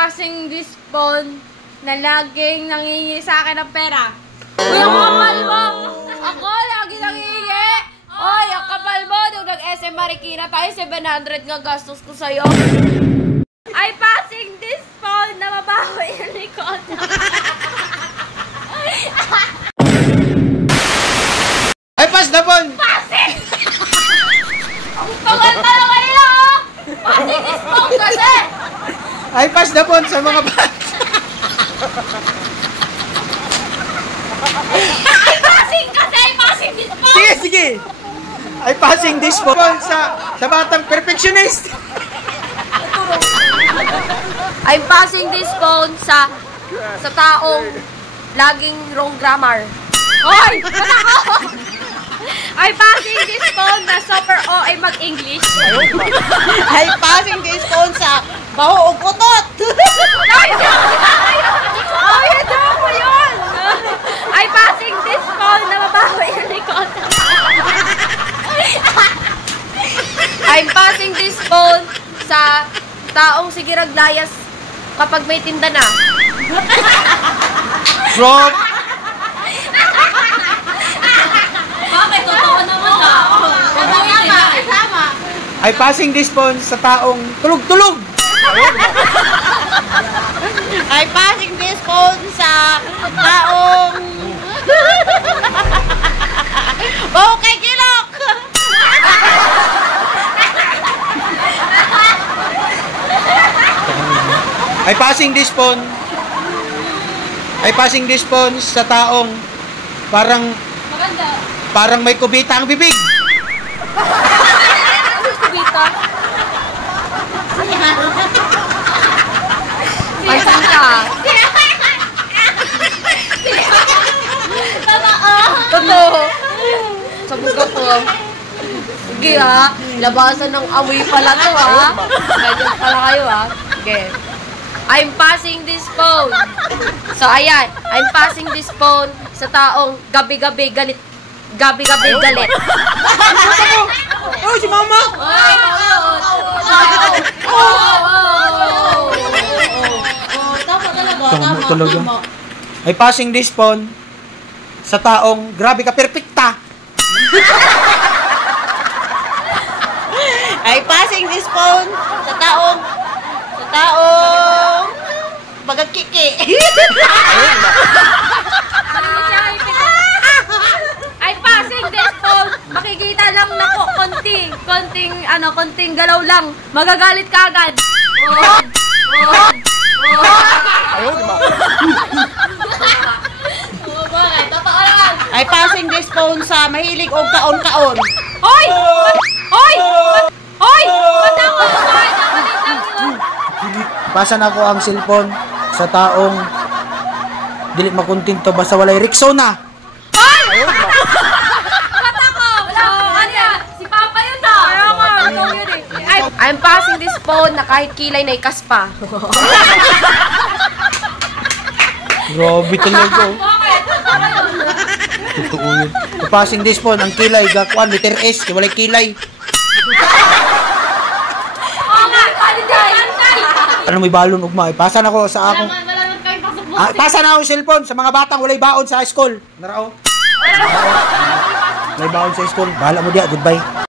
passing this phone na laging nangingi sa akin ng pera. Uy, ang kapal mo! Ako, lagi nangingi! Oy, ang kapal mo! Nung nag-SM Marikina tayo, 700 nga gastos ko sa'yo. I passing this phone na mabaho yung likod. Ay, pass na phone! Passing! Ang tagal ka na kanila, oh! Passing this phone kasi! Ay, pass na phone sa mga bata. Ay, passing kasi! I passing this phone! Sige, sige! Ay, passing this phone sa batang perfectionist. I'm passing this phone sa taong laging wrong grammar. Hoy! Ba't ako? I'm passing this phone na super OA mag-English. Ay, passing this phone sa baho o kutot. Ay, joke ko yun! I'm passing this phone na mabaho yung likod. I'm passing this phone sa taong sige raglayas kapag may tinda na. Drop! Bakit? Totoo naman na. Tama. Ay, passing this phone sa taong tulog-tulog. Ay, passing this phone sa taong baho kay kilok. Ay, passing this phone. Ay, passing this phone sa taong parang may kubita ang bibig. Kubita? Pansin ka. Totoo. Sa buga ko. Sige ha. Labasan ng amoy pala to ha. Ganyan pala kayo ha. Sige. I'm passing this phone. So ayan. I'm passing this phone sa taong gabi-gabi galit. Gabi-gabi galit. Oh, si mama! Tama talaga. Ay, passing this phone sa taong grabe ka perfecta. Ay, passing this phone sa taong bagagkiki. I'm passing this phone. Makikita lang na po konting galaw lang. Magagalit ka agad. Ay, passing this phone sa mahilig og kaon-kaon. Hoy! Hoy! Hoy! Patako! Pasa na ko ang cellphone sa taong dili makontento basta walay Rexona. Hoy! Patako! Ano yan? Si Papa yun na! Ayaw nga! Ikaw yun eh. I'm passing this phone na kahit kilay na ikas pa. Grabe talaga. Totoo yun. Passing this phone, ang kilay, gakuan, letter S, walay kilay. Oo nga! Pantay! Ano may balon ugma? Pasa na ko sa akong... Wala lang kayong pasok mo. Pasa na akong cellphone sa mga batang walay baon sa school. Narao. Walay baon sa school. Bahala mo diya. Goodbye.